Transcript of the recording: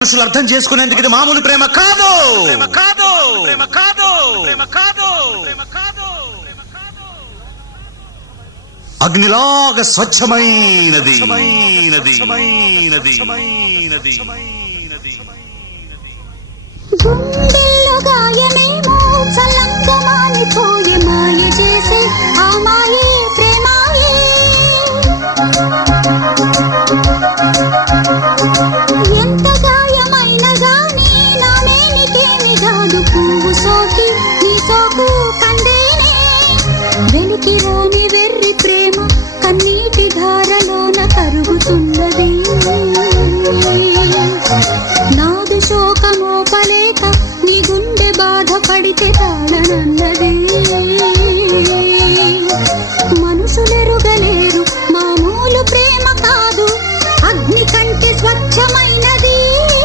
మనుషులు అర్థం చేసుకునేందుకు ఇది మామూలు ప్రేమ కాదు. అగ్నిలాగా స్వచ్ఛమైనది. గుండెల్లో గాయమేమో చల్లంగా మానిపోయే మాయ చేసే ఆ మాయ